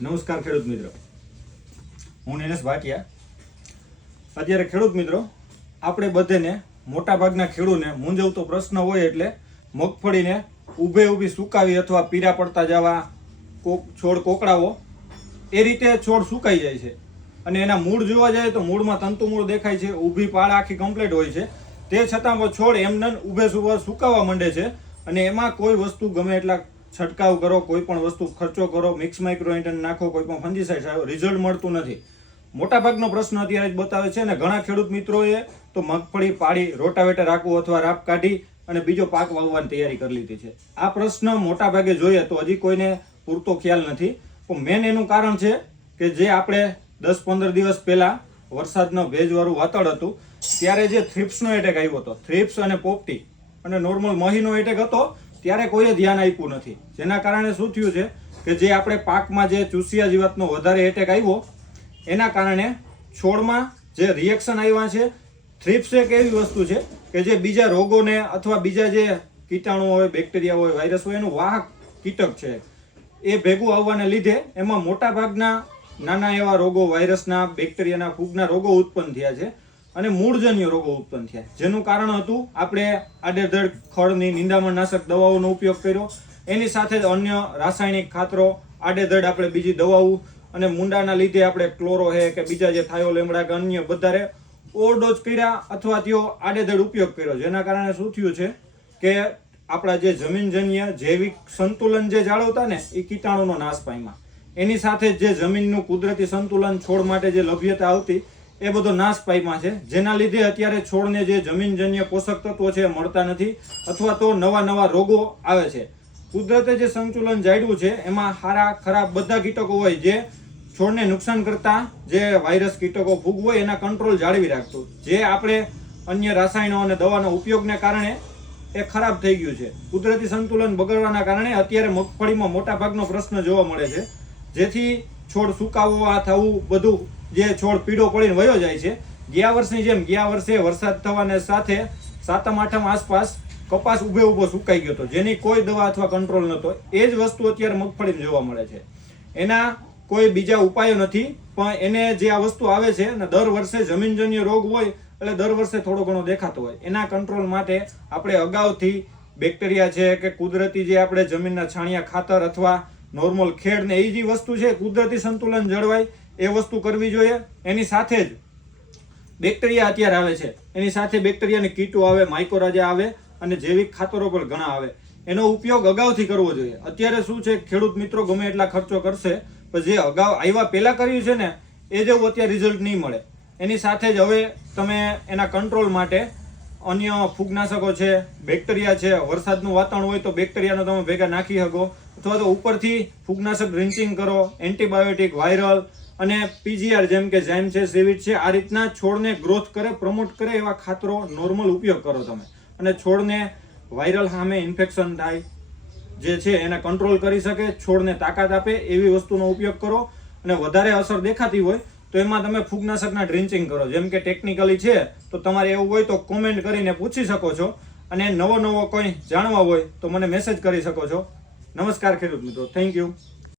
નમસ્કાર ખેડૂત મિત્રો, હું નિલેશ ભાટિયા। અત્યારે ખેડૂત મિત્રો, આપણે બધાને મોટાભાગના ખેડૂતને મૂંઝવતો પ્રશ્ન હોય એટલે મગફળીને ઊભે ઊભી સુકાવી અથવા પીરા પડતા જવા, છોડ કોકડાવો, એ રીતે છોડ સુકાઈ જાય છે અને એના મૂળ જોવા જાય તો મૂળમાં તંતુમૂળ દેખાય છે, ઊભી પાળ આખી કમ્પ્લીટ હોય છે, તે છતાં છોડ એમને ઊભે સુકાવા માંડે છે અને એમાં કોઈ વસ્તુ ગમે એટલા છંટકાવ કરો, કોઈ પણ વસ્તુ ખર્ચો કરો, મિક્સ માઇક્રોન્યુટ્રન નાખો, કોઈ પણ ફંગીસાઇડ, રિઝલ્ટ મળતું નથી। મોટાભાગનો પ્રશ્ન અત્યારે જ બતાવે છે અને ઘણા ખેડૂત મિત્રોએ તો મગફળી પાડી રોટાવેટર રાખવું અથવા રાપ કાઢી અને બીજો પાક વાવવાની તૈયારી કરી લીધી છે। આ પ્રશ્ન મોટાભાગે જોઈએ તો હજી કોઈને પૂરતો ખ્યાલ નથી, પણ મેન એનું કારણ છે કે જે આપણે 10-15 દિવસ પહેલા વરસાદનો ભેજવાળું વાતાવરણ હતું ત્યારે જે થ્રિપ્સનો એટેક આવ્યો હતો, થ્રિપ્સ અને પોપટી અને નોર્મલ મહીનો એટેક હતો, ત્યારે કોઈએ ધ્યાન આપ્યું નથી, જેના કારણે શું થયું છે કે જે આપણે પાકમાં જે ચૂસિયા જીવાતનો વધારે એટેક આવ્યો એના કારણે છોડમાં જે રિએક્શન આવ્યા છે। થ્રિપ્સ એક એવી વસ્તુ છે કે જે બીજા રોગોને અથવા બીજા જે કીટાણુ હોય, બેક્ટેરિયા હોય, વાયરસ હોય એનું વાહક કીટક છે। એ ભેગું આવવાને લીધે એમાં મોટા ભાગના નાના એવા રોગો, વાયરસના, બેક્ટેરિયાના, ફૂગના રોગો ઉત્પન્ન થયા છે અને મૂળજન્ય રોગો ઉત્પન્ન થયા, જેનું કારણ હતું આપણે આડેધડ ખડની નિંદામણનાશક દવાઓનો ઉપયોગ કર્યો, એની સાથે જ અન્ય રાસાયણિક ખાતરો, આડેધડ આપણે બીજી દવાઓ અને મુંડાના લીધે આપણે ક્લોરો હે કે બીજા જે થાયોલેમડા કે અન્ય બધારે ઓવરડોઝ કર્યા અથવા તેઓ આડેધડ ઉપયોગ કર્યો, જેના કારણે શું થયું છે કે આપણા જે જમીનજન્ય જૈવિક સંતુલન જે જાળવતા ને એ કીટાણુનો નાશ પામ્યા, એની સાથે જે જમીનનું કુદરતી સંતુલન છોડ માટે જે લભ્યતા આવતી એ બધો નાશ પામ્યા છે, જેના લીધે અત્યારે છોડને જે જમીનજન્ય પોષક તત્વો છે મળતા નથી અથવા તો નવા રોગો આવે છે। કુદરતે જે સંતુલન જાળવ્યું છે એમાં સારા ખરાબ બધા કીટકો હોય, જે છોડને નુકસાન કરતા જે વાયરસ, કીટકો, ફૂગ હોય એના કંટ્રોલ જાળવી રાખતું, જે આપણે અન્ય રાસાયણો અને દવાનો ઉપયોગને કારણે એ ખરાબ થઈ ગયું છે। કુદરતી સંતુલન બગડવાના કારણે અત્યારે મગફળીમાં મોટા ભાગનો પ્રશ્ન જોવા મળે છે, જેથી છોડ સુકાવો, આ થવું, બધું જે છોડ પીળો પડીને વયો જાય છે। ગયા વર્ષની જેમ ગયા વર્ષે વરસાદ થવાને સાથે 7-8 આસપાસ કપાસ ઊભો સુકાઈ ગયો હતો, જેની કોઈ દવા અથવા કંટ્રોલ નહોતો। એ જ વસ્તુ અત્યારે મગફળીમાં જોવા મળે છે। એના કોઈ બીજા ઉપાયો નથી, પણ એને જે આ વસ્તુ આવે છે અને દર વર્ષે જમીનજન્ય રોગ હોય એટલે દર વર્ષે થોડો ઘણો દેખાતો હોય, એના કંટ્રોલ માટે આપણે અગાઉથી બેક્ટેરિયા છે કે કુદરતી જે આપણે જમીનના છાણિયા ખાતર અથવા નોર્મલ ખેડ ને એ જે વસ્તુ છે કુદરતી સંતુલન જળવાય એ વસ્તુ કરવી જોઈએ। એની સાથે જ બેક્ટેરિયા અત્યારે આવે છે, એની સાથે બેક્ટેરિયાની કીટો આવે, માઇકોરાજા આવે અને જૈવિક ખાતરો પણ ઘણા આવે, એનો ઉપયોગ અગાઉથી કરવો જોઈએ। અત્યારે શું છે, ખેડૂત મિત્રો ગમે એટલા ખર્ચો કરશે પણ જે અગાઉ આવ્યા પહેલા કર્યું છે ને એ જેવું અત્યારે રિઝલ્ટ નહીં મળે। એની સાથે જ હવે તમે એના કંટ્રોલ માટે અન્ય ફૂગનાશકો છે, બેક્ટેરિયા છે, વરસાદનું વાતાવરણ હોય તો બેક્ટેરિયાનો તમે ભેગા નાખી શકો અથવા તો ઉપરથી ફૂગનાશક ડ્રિન્ચિંગ કરો, એન્ટીબાયોટિક, વાયરલ અને પીજીઆર જેમ કે ઝાઇમ છે, સીવીડ છે, આ રીતના છોડને ગ્રોથ કરે, પ્રમોટ કરે એવા ખાતરો નોર્મલ ઉપયોગ કરો તમે, અને છોડને વાયરલ સામે ઇન્ફેક્શન થાય જે છે એને કંટ્રોલ કરી શકે, છોડને તાકાત આપે એવી વસ્તુનો ઉપયોગ કરો। અને વધારે અસર દેખાતી હોય તો એમાં તમે ફૂગનાશકના ડ્રિન્ચિંગ કરો, જેમ કે ટેકનિકલી છે તો તમારે એવું હોય તો કોમેન્ટ કરીને પૂછી શકો છો, અને નવો કોઈ જાણવા હોય તો મને મેસેજ કરી શકો છો। નમસ્કાર ખેડૂત મિત્રો, થેન્ક યુ।